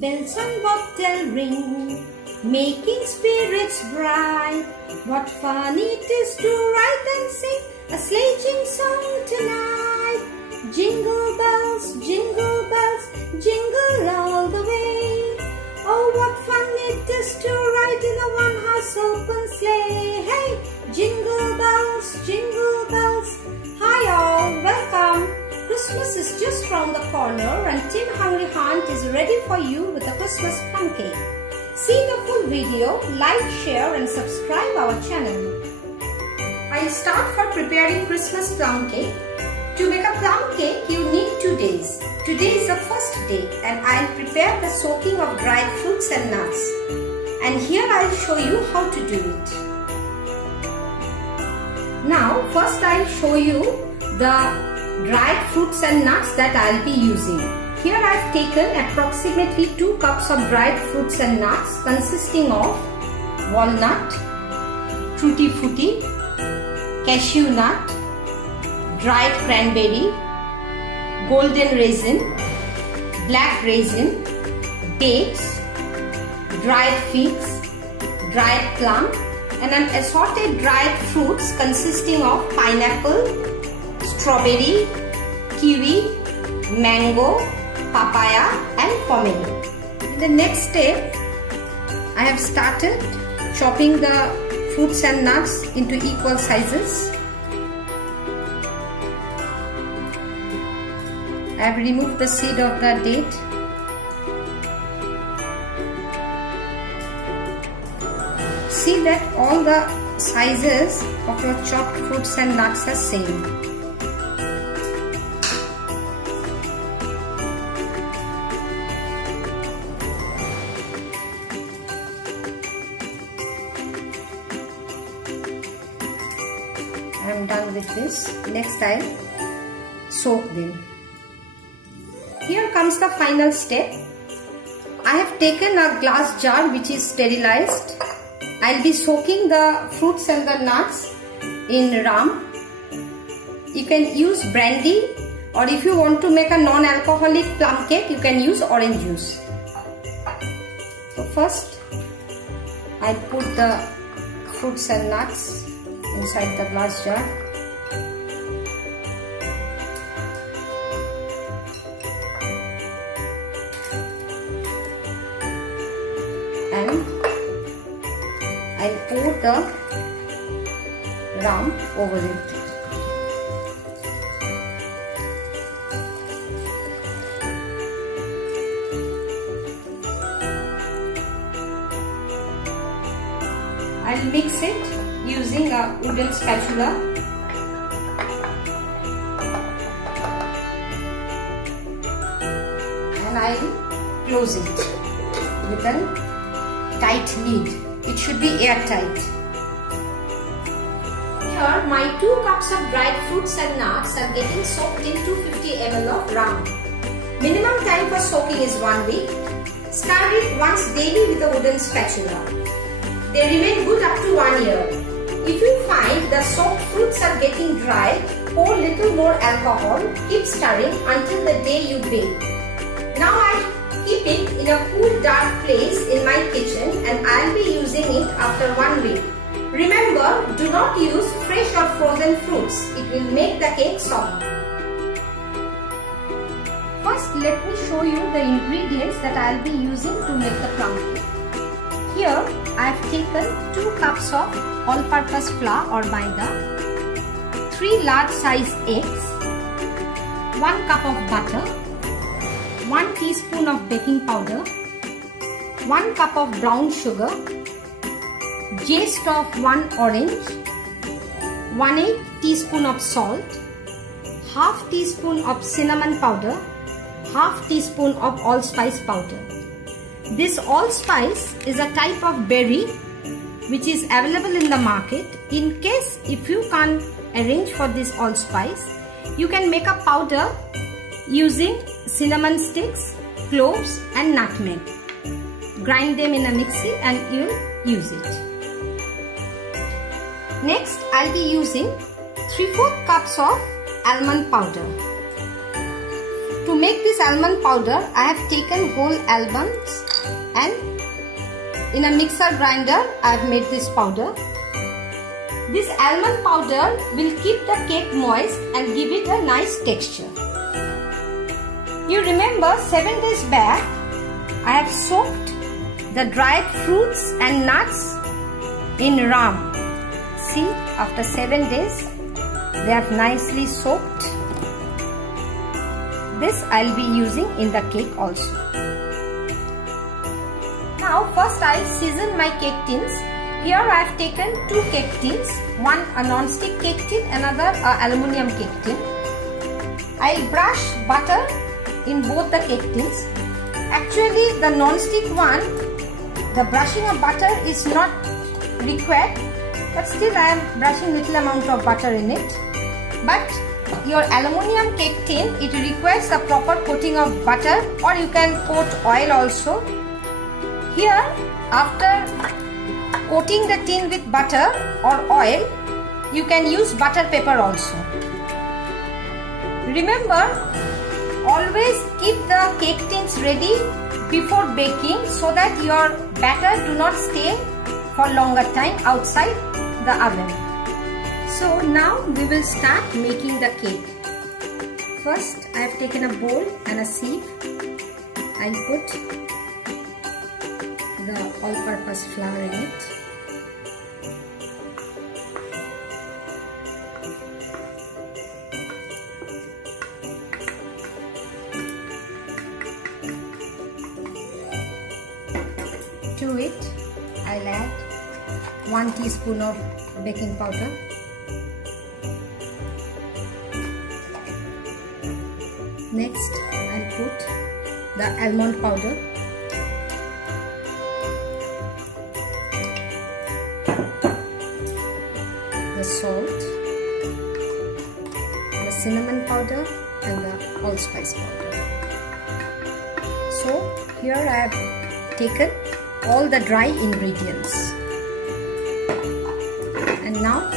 bells on bobtail ring, making spirits bright. What fun it is to write and sing a sleighing song tonight. Jingle bells, jingle all the way. Oh, what fun it is to ride in a one-horse open sleigh. Hey, jingle bells, hi all, welcome. Christmas is just round the corner and Tim Hungry Hunt is ready for you with a Christmas plum cake. See the full video, like, share and subscribe our channel. I'll start for preparing Christmas plum cake. To make a plum cake, you need 2 days. Today is the first day and I'll prepare the soaking of dried fruits and nuts. And here I'll show you how to do it. Now, first I'll show you the dried fruits and nuts that I'll be using. Here I've taken approximately 2 cups of dried fruits and nuts consisting of walnut, tutti frutti, cashew nut, dried cranberry, golden raisin, black raisin, dates, dried figs, dried plum and an assorted dried fruits consisting of pineapple, strawberry, kiwi, mango, papaya and pomelo. In the next step, I have started chopping the fruits and nuts into equal sizes. I have removed the seed of the date. See that all the sizes of your chopped fruits and nuts are same. I am done with this. Next I'll soak them. Here comes the final step. I have taken a glass jar which is sterilized. I'll be soaking the fruits and the nuts in rum. You can use brandy, or if you want to make a non-alcoholic plum cake, you can use orange juice. So first, I'll put the fruits and nuts inside the glass jar. And I'll pour the rum over it. I'll mix it using a wooden spatula. And I'll close it with a tight lid. It should be airtight. Here my 2 cups of dried fruits and nuts are getting soaked in 250 ml of rum. Minimum time for soaking is 1 week. Stir it once daily with a wooden spatula. They remain good up to 1 year. If you find the soaked fruits are getting dry, pour little more alcohol. Keep stirring until the day you bake. Now I keep it in a cool dark place in my kitchen and I'll be using it after 1 week. Remember, do not use fresh or frozen fruits. It will make the cake soggy. First, let me show you the ingredients that I'll be using to make the plum cake. Here, I have taken 2 cups of all-purpose flour or maida, 3 large size eggs, 1 cup of butter, 1 teaspoon of baking powder, 1 cup of brown sugar, zest of 1 orange, 1/8 teaspoon of salt, half teaspoon of cinnamon powder, half teaspoon of allspice powder. This allspice is a type of berry which is available in the market. In case if you can't arrange for this allspice, you can make a powder using cinnamon sticks, cloves and nutmeg. Grind them in a mixie and you will use it. Next, I'll be using 3/4 cups of almond powder, To make this almond powder, I have taken whole almonds and in a mixer grinder I have made this powder. This almond powder will keep the cake moist and give it a nice texture. You remember 7 days back I have soaked the dried fruits and nuts in ram. See, after 7 days they have nicely soaked. This I'll be using in the cake also. Now first I'll season my cake tins. Here I have taken 2 cake tins, one a non-stick cake tin, another aluminium cake tin. I'll brush butter in both the cake tins. Actually the non-stick one, the brushing of butter is not required, but still I am brushing little amount of butter in it. But your aluminium cake tin, it requires a proper coating of butter, or you can coat oil also. Here after coating the tin with butter or oil, you can use butter paper also. Remember, always keep the cake tins ready before baking so that your batter do not stay for longer time outside the oven. So now we will start making the cake. First I have taken a bowl and a sieve. I put the all-purpose flour in it. To it, I'll add 1 teaspoon of baking powder. Next, I'll put the almond powder. The salt, the cinnamon powder and the allspice powder. So, here I have taken all the dry ingredients, and now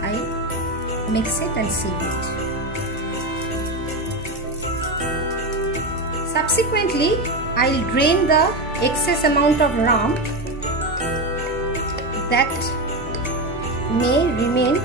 I mix it and sieve it. Subsequently, I'll drain the excess amount of ram that may remain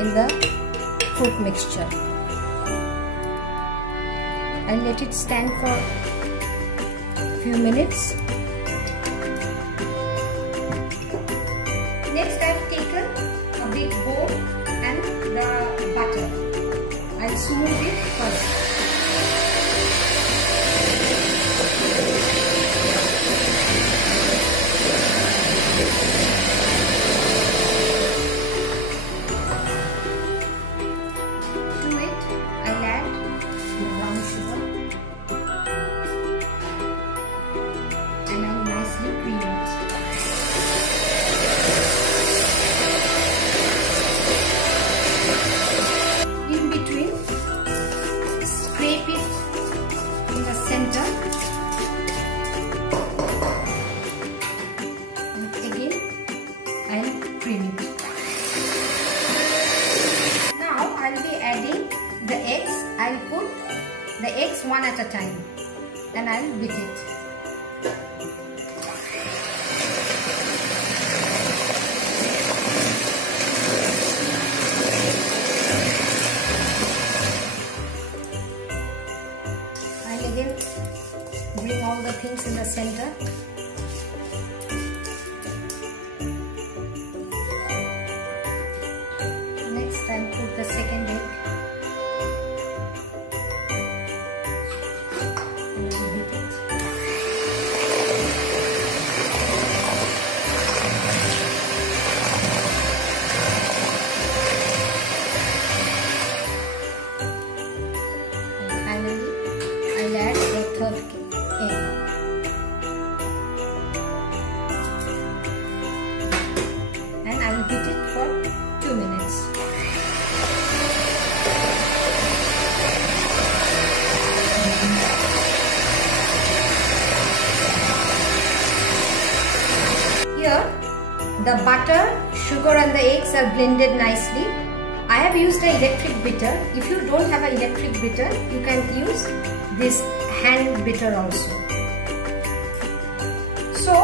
in the fruit mixture. I'll let it stand for few minutes. Next I have taken a big bowl and the butter. I'll smooth it first. To it I'll add the brown sugar. In between, scrape it in the center, and again I'll cream it. Now I'll be adding the eggs. I'll put the eggs one at a time and I'll beat it. Again, bring all the things in the center. Next, I'll put the second egg. And I'll beat it. And finally, I'll add the third egg. And I will beat it for 2 minutes. Here, the butter, sugar and the eggs are blended nicely. I have used the electric beater. If you don't have an electric beater, you can use this hand beater also. So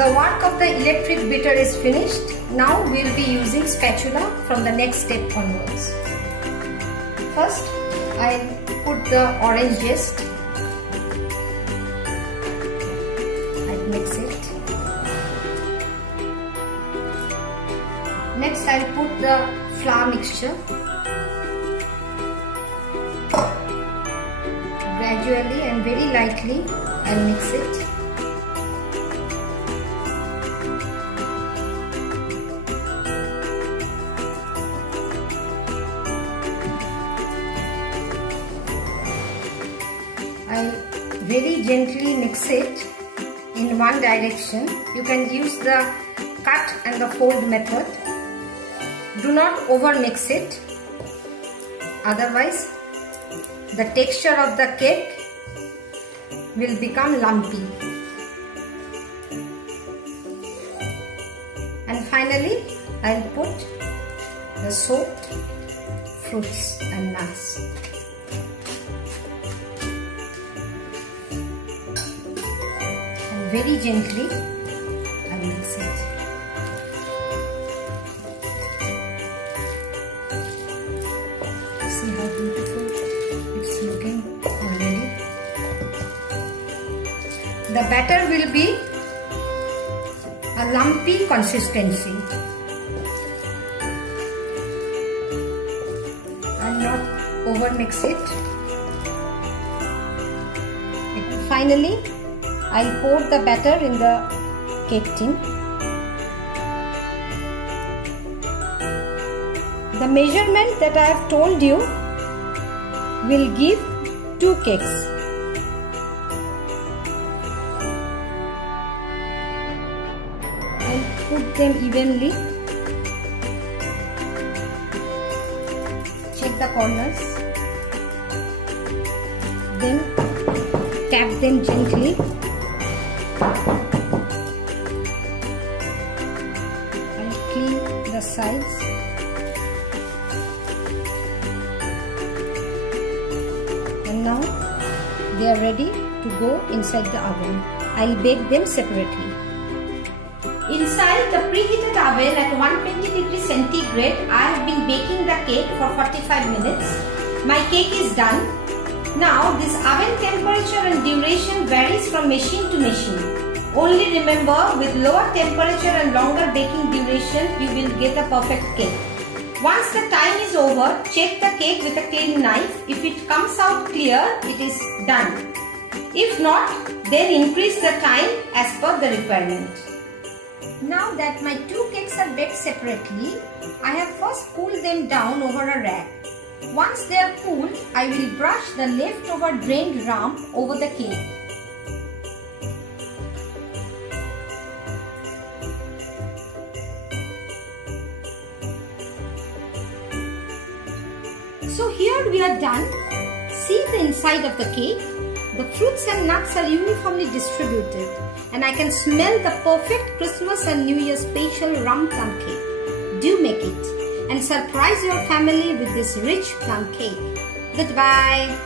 the work of the electric beater is finished. Now we will be using spatula from the next step onwards. First, I put the orange zest. I mix it. Next, I will put the flour mixture. Gradually and very lightly, I will mix it. I very gently mix it in one direction. You can use the cut and the fold method. Do not over mix it, otherwise the texture of the cake will become lumpy. And finally, I will put the soaked fruits and nuts. And very gently I will mix it. See how beautiful it's looking already. The batter will be a lumpy consistency. I'll not over mix it. Finally, I'll pour the batter in the cake tin. The measurement that I have told you will give 2 cakes. I'll put them evenly. Check the corners. Then tap them gently. I'll clean the sides. And now they are ready to go inside the oven. I'll bake them separately. Inside the preheated oven at 120 degrees centigrade, I have been baking the cake for 45 minutes. My cake is done. Now this oven temperature and duration varies from machine to machine. Only remember, with lower temperature and longer baking duration, you will get a perfect cake. Once the time is over, check the cake with a clean knife. If it comes out clear, it is done. If not, then increase the time as per the requirement. Now that my 2 cakes are baked separately, I have first cooled them down over a rack. Once they are cooled, I will brush the leftover drained rump over the cake. So here we are done. See the inside of the cake. The fruits and nuts are uniformly distributed, and I can smell the perfect Christmas and New Year special rum plum cake. Do make it and surprise your family with this rich plum cake. Goodbye.